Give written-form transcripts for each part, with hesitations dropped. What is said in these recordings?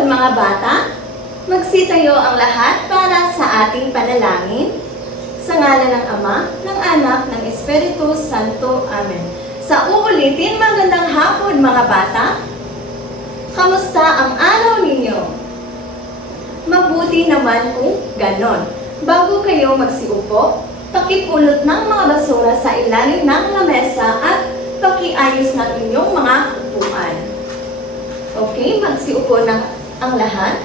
hapon mga bata. Magsitayo ang lahat para sa ating panalangin. Sa ngalan ng Ama, ng Anak, ng Espiritu Santo. Amen. Sa uulitin, magandang hapon mga bata. Kamusta ang araw ninyo? Mabuti naman kung ganon. Bago kayo magsiupo, pakipulot ng mga basura sa ilalim ng lamesa at pakiayos ng inyong mga upuan. Okay, magsiupo ng ang lahat.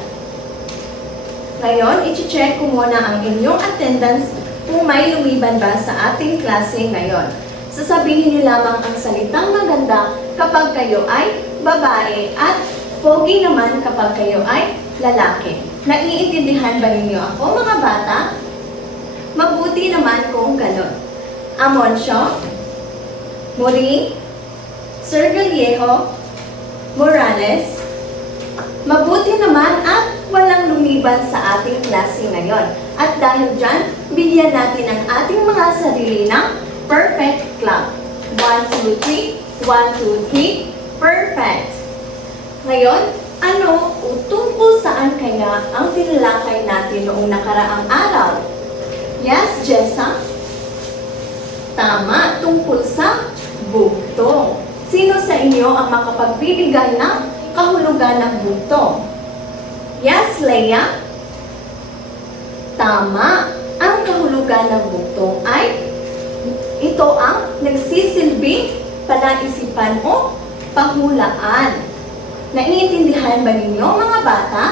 Ngayon, i-check ko muna ang inyong attendance kung may lumiban ba sa ating klase ngayon. Sasabihin niyo lamang ang salitang maganda kapag kayo ay babae at pogi naman kapag kayo ay lalaki. Naiintindihan ba ninyo ako mga bata? Mabuti naman kung ganon. Amoncio, Muri, Sir Vallejo, Morales, mabuti naman at walang lumiban sa ating klase ngayon. At dahil dyan, bigyan natin ang ating mga sarili ng perfect clap. 1, 2, 3, 1, 2, 3, perfect. Ngayon, ano o tungkol saan kaya ang tinalakay natin noong nakaraang araw? Yes, Jessa? Tama, tungkol sa bugtong. Sino sa inyo ang makapagbibigay ng kahulugan ng bugtong? Yes, Leia? Tama, ang kahulugan ng bugtong ay ito ang nagsisilbing palaisipan o pahulaan. Naiintindihan ba ninyo mga bata?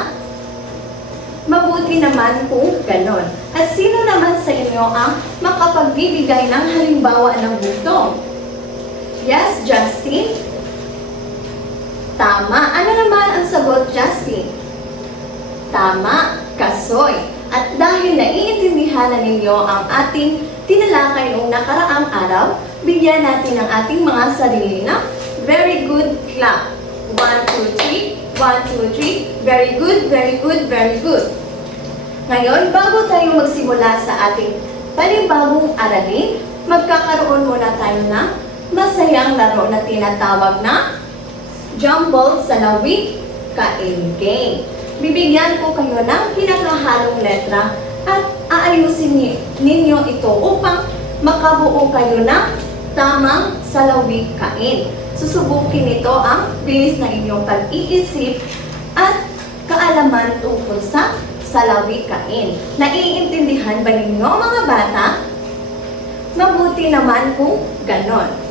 Mabuti naman kung ganon. At sino naman sa inyo ang makapagbibigay ng halimbawa ng bugtong? Yes, Justin? Tama. Ano naman ang sagot, Justin? Tama, kasoy. At dahil naiintindihan na ninyo ang ating tinalakay noong nakaraang araw, bigyan natin ang ating mga sarili na very good clap. 1, 2, 3, 1, 2, 3. Very good, very good, very good. Ngayon, bago tayo magsimula sa ating panibagong aralin, magkakaroon muna tayo ng masayang laro na tinatawag na Jumbled Salawi Kain Game. Bibigyan ko kayo ng pinakahalong letra at aayusin ninyo ito upang makabuo kayo ng tamang salawi kain. Susubukin ito ang bilis na inyong pag-iisip at kaalaman tungkol sa salawi kain. Naiintindihan ba ninyo mga bata? Mabuti naman kung ganon.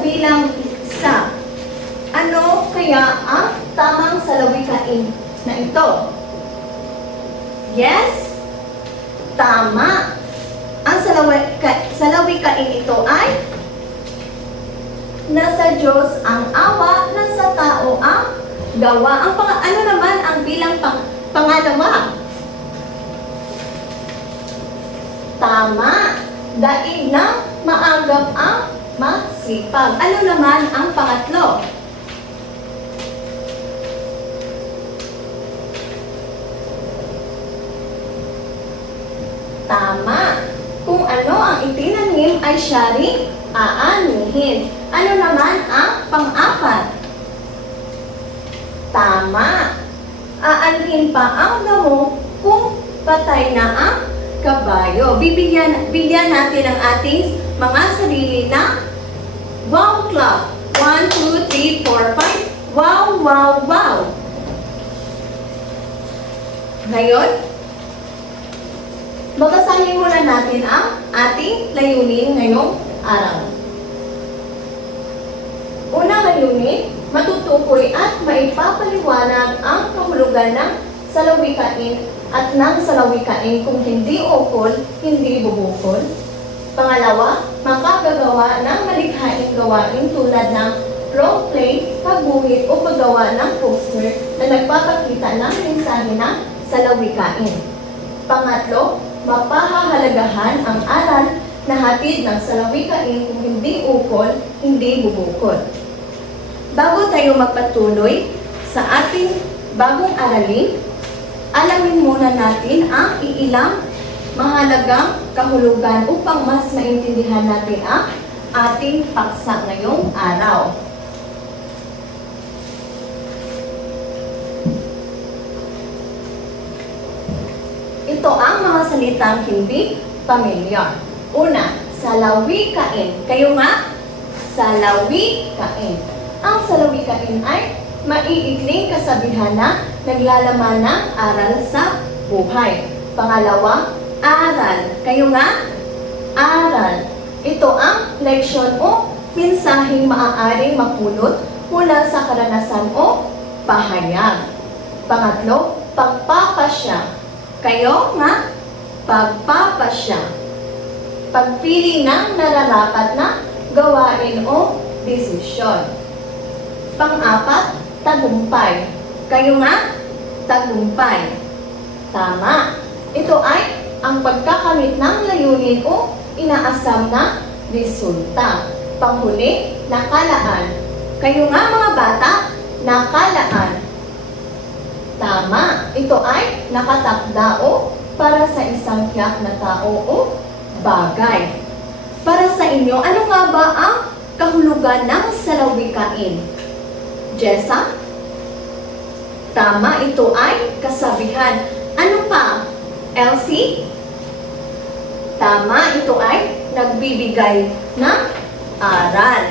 Bilang isa. Ano kaya ang tamang salawikain na ito? Yes? Tama. Ang salawikain ito ay nasa Diyos ang awa, nasa tao ang gawa. Ano naman ang bilang pangalawa? Tama. Daig ng maanggap ang masipag. Ano naman ang pangatlo? Tama. Kung ano ang itinanim ay siyari aanihin. Ano naman ang pang-apat? Tama. Aanhin pa ang damo kung patay na ang kabayo. Bigyan natin ang ating mga sarili na wow clap. 1, 2, 3, 4, 5. Wow, wow, wow. Ngayon, babasahin muna natin ang ating layunin ngayong araw. Unang layunin, matutukoy at maipapaliwanag ang kahulugan ng salawikain at ng salawikain kung hindi ukol, hindi bubukol. Pangalawa, makagagawa ng malikhaing gawain tulad ng role play, pagguhit o paggawa ng poster na nagpapakita ng mensahe ng salawikain. Pangatlo, mapahahalagahan ang aral na hatid ng salawikain kung hindi ukol, hindi bubukol. Bago tayo magpatuloy sa ating bagong aralin, alamin muna natin ang iilang mahalagang kahulugan upang mas maintindihan natin ang ating paksa ngayong araw. Ito ang mga salitang hindi pamilyar. Una, salawikain. Kayo nga, salawikain. Ang salawikain ay maiikling kasabihan na naglalaman ng aral sa buhay. Pangalawa, aral. Kayo nga, aral. Ito ang leksyon o mensaheng maaaring mapulot mula sa karanasan o pahayag. Pangatlo, pagpapasya. Kayo nga, pagpapasya. Pagpili ng nararapat na gawain o desisyon. Pang-apat, tagumpay. Kayo nga, tagumpay. Tama. Ito ay ang pagkakamit ng layunin o inaasam na resulta. Panghuli, nakalaan. Kayo nga mga bata, nakalaan. Tama. Ito ay nakatakda o para sa isang tiyak na tao o bagay. Para sa inyo, ano nga ba ang kahulugan ng salawikain? Jessa? Tama, ito ay kasabihan. Ano pa? Elsie? Tama, ito ay nagbibigay ng aral.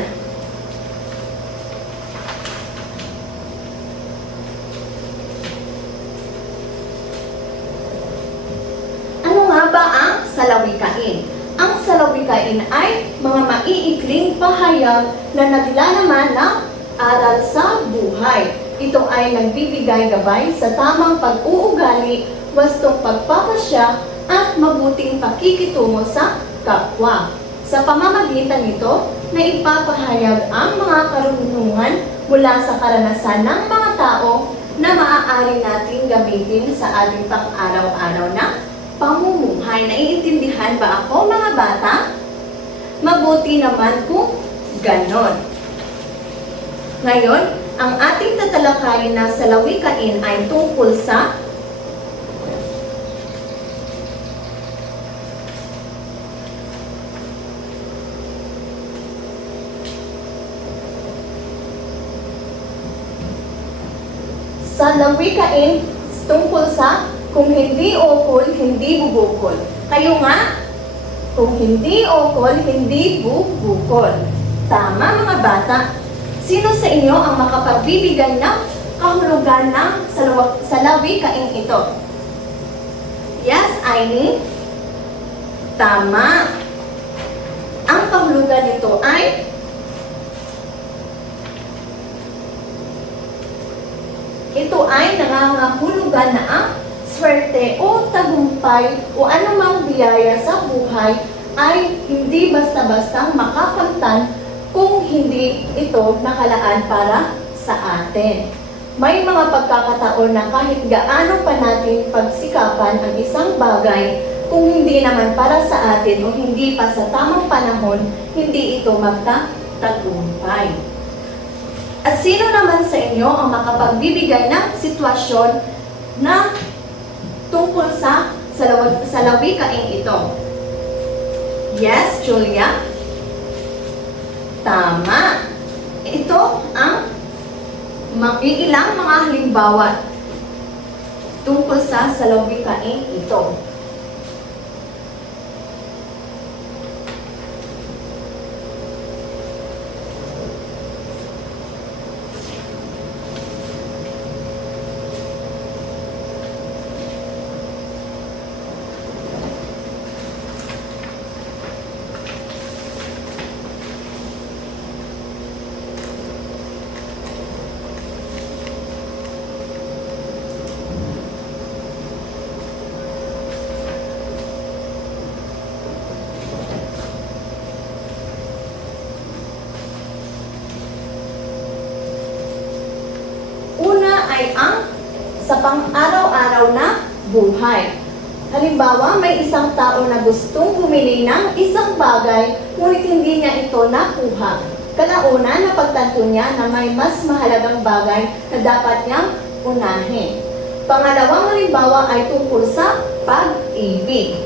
Ano nga ba ang salawikain? Ang salawikain ay mga maiikling pahayag na naglalaman ng aral sa buhay. Ito ay nagbibigay gabay sa tamang pag-uugali, wastong pagpapasya at mabuting pakikitungo sa kapwa. Sa pamamagitan nito, naipapahayag ang mga karunungan mula sa karanasan ng mga tao na maaari nating gamitin sa ating pang-araw-araw na pamumuhay. Naiintindihan ba ako mga bata? Mabuti naman kung ganon. Ngayon, ang ating tatalakayin na salawikain ay tungkol sa salawikain tungkol sa kung hindi ukol, hindi bubukol. Kayo nga, kung hindi ukol, hindi bubukol. Tama mga bata. Sino sa inyo ang makapagbibigay ng kahulugan ng salawikain ito? Yes, Aini? Tama. Ang kahulugan nito ay ito ay nangangahulugan na ang swerte o tagumpay o anumang biyaya sa buhay ay hindi basta-bastang makakamtan kung hindi ito nakalaan para sa atin. May mga pagkakataon na kahit gaano pa natin pagsikapan ang isang bagay, kung hindi naman para sa atin o hindi pa sa tamang panahon, hindi ito magtatagumpay. At sino naman sa inyo ang makapagbibigay ng sitwasyon na tungkol sa salawikain ito? Yes, Julia? Tama. Ito ang ilang mga halimbawa tungkol sa salawikain ito. ay ang sa pang-araw-araw na buhay. Halimbawa, may isang tao na gustong bumili ng isang bagay, ngunit hindi niya ito nakuha. Kalauna, napagtanto niya na may mas mahalagang bagay na dapat niyang unahin. Pangalawang halimbawa ay tungkol sa pag-ibig.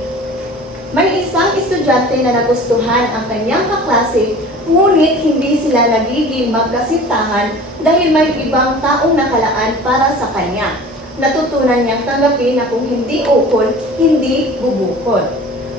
May isang estudyante na nagustuhan ang kanyang kaklase, ngunit hindi sila nagiging magkasintahan dahil may ibang taong nakalaan para sa kanya. Natutunan niyang tanggapin na kung hindi ukol, hindi bubukol.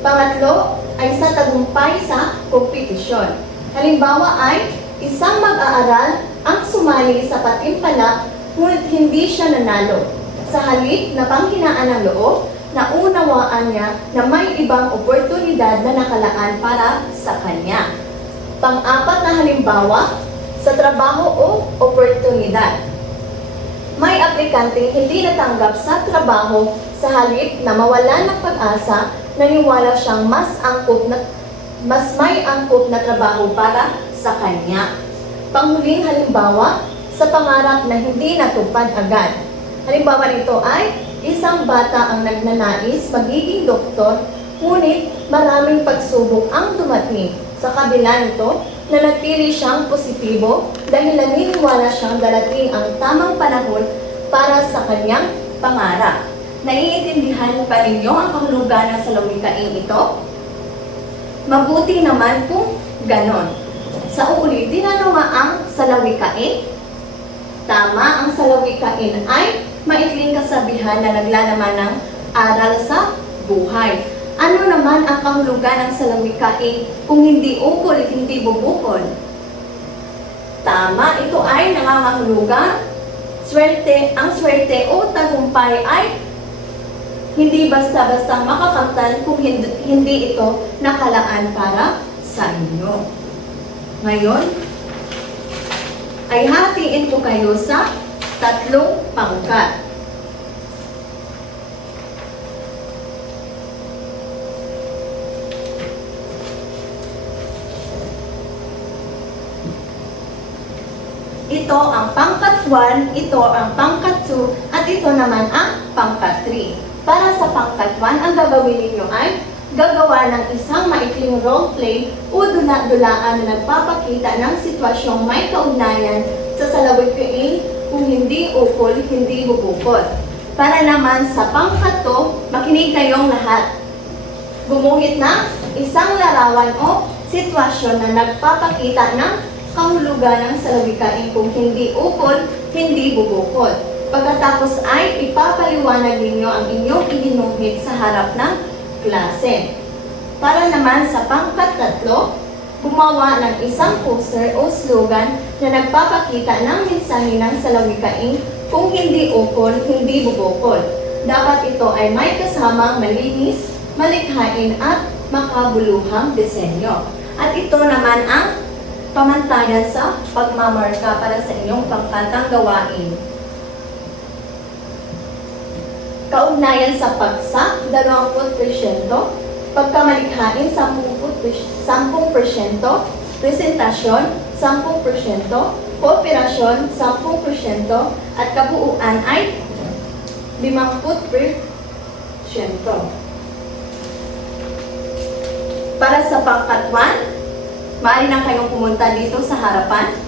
Pangatlo ay sa tagumpay sa kompetisyon. Halimbawa ay isang mag-aaral ang sumali sa patimpalak, ngunit hindi siya nanalo. Sa halip na panghinaan ng loob, naunawaan niya na may ibang oportunidad na nakalaan para sa kanya. Pang-apat na halimbawa, sa trabaho o oportunidad. May aplikante hindi natanggap sa trabaho, sa halip na mawalan ng pag-asa, naniwala siyang mas may angkop na trabaho para sa kanya. Panghuling halimbawa, sa pangarap na hindi natupad agad. Halimbawa nito ay isang bata ang nagnanais magiging doktor, ngunit maraming pagsubok ang dumating. Sa kabila nito, nanatili siyang positibo dahil naniniwala siyang darating ang tamang panahon para sa kanyang pangarap. Naiintindihan pa ninyo ang kahulugan ng salawikain ito? Mabuti naman kung ganon. Sa uulitin, ano nga ang salawikain? Tama, ang salawikain ay maikling kasabihan na naglalaman ng aral sa buhay. Ano naman ang kahulugan ng salawikain kung hindi ukol at hindi bubukol? Tama, ito ay nangangahulugan. Ang swerte o tagumpay ay hindi basta-basta makakamtan kung hindi ito nakalaan para sa inyo. Ngayon, ay hatiin ko kayo sa tatlong pangkat. Ito ang pangkat 1, ito ang pangkat 2, at ito naman ang pangkat 3. Para sa pangkat 1, ang gagawin ninyo ay gagawa ng isang maikling roleplay o dula-dulaan na nagpapakita ng sitwasyong may kaugnayan sa salawikain kung hindi ukol, hindi bubukol. Para naman sa pangkat 2, makinig kayong lahat. Gumuhit ng isang larawan o sitwasyon na nagpapakita ng kahulugan ng salawikain kung hindi ukol, hindi bubukol. Pagkatapos ay ipapaliwanag ninyo ang inyong iginuhit sa harap ng klase. Para naman sa pangkat 3, gumawa ng isang poster o slogan na nagpapakita ng mensahe ng salawikain kung hindi ukol, hindi bubukol. Dapat ito ay may kasamang malinis, malikhain at makabuluhang disenyo. At ito naman ang pamantayan sa pagmamarka para sa inyong pangkatang gawain. Kaugnayan sa pagsak, 20%, pagkamalikhain, 10%, presentasyon, 10%, kooperasyon, 10%, at kabuuan ay 50%. Para sa pangkat 1, maaari na kayong pumunta dito sa harapan.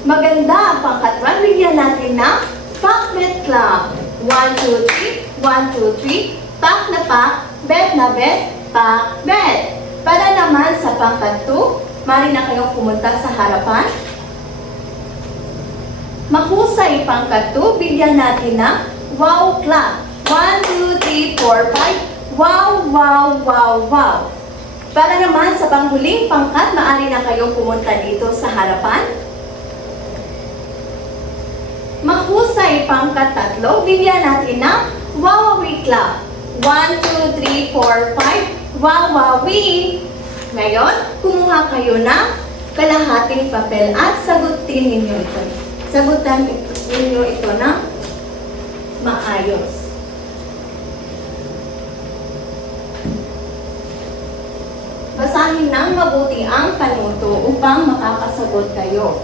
Maganda ang pangkat 1. Bigyan natin ng Pack-Bet Club. 1, 2, 3. 1, 2, 3. Pack na pack, bet na bet, pack-bet. Para naman sa pangkat 2, maaari na kayong pumunta sa harapan. Mahusay pangkat 2. Bigyan natin ng Wow Club. 1, 2, 3, 4, 5. Wow, wow, wow, wow. Para naman sa panghuling pangkat, maaari na kayong pumunta dito sa harapan. Mahusay pangkat 3, bigyan natin ng Wawawi Club. 1, 2, 3, 4, 5. Wawawi! Ngayon, kumuha kayo ng kalahating papel at sagutin ninyo ito. Sagutan ninyo ito ng maayos. Basahin ng mabuti ang panuto upang makakasagot kayo.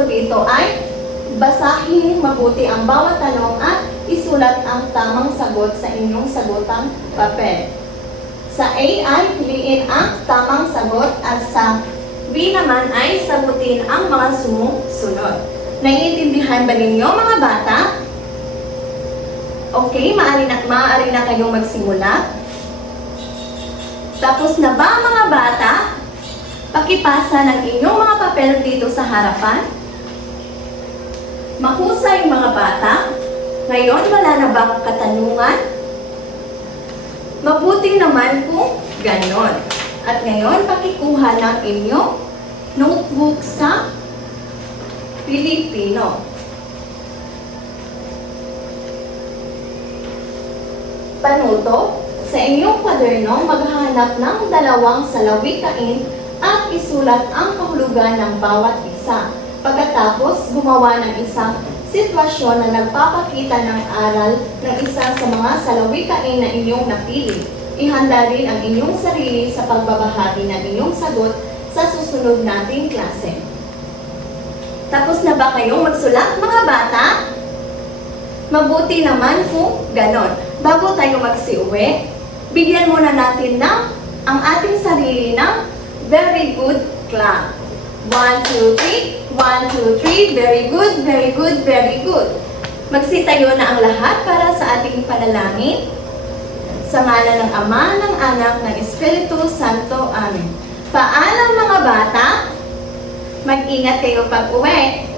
tuturo dito ay basahin mabuti ang bawat tanong at isulat ang tamang sagot sa inyong sagotang papel. Sa A ay piliin ang tamang sagot at sa B naman ay sagutin ang mga sumusunod. Naiintindihan ba ninyo mga bata? Okay, maaari na kayong magsimula. Tapos na ba mga bata? Pakipasa ng inyong mga papel dito sa harapan. Mahusay mga bata. Ngayon wala na bang katanungan? Mabuting naman kung ganon. At ngayon pakikuha ng inyong notebook sa Filipino. Panuto, sa inyong kwaderno maghanap ng dalawang salawikain at isulat ang kahulugan ng bawat isa. Pagkatapos, gumawa ng isang sitwasyon na nagpapakita ng aral ng isa sa mga salawikain na inyong napili. Ihanda rin ang inyong sarili sa pagbabahagi ng inyong sagot sa susunod nating klase. Tapos na ba kayong magsulat mga bata? Mabuti naman kung ganon. Bago tayo magsiuwi, bigyan muna natin ng ang ating sarili ng very good clap. 1, 2, 3. 1, 2, 3. Very good, very good, very good. Magsitayo na ang lahat para sa ating panalangin. Sa ngalan ng Ama, ng Anak, ng Espiritu Santo. Amen. Paalam mga bata. Mag-ingat kayo pag-uwi.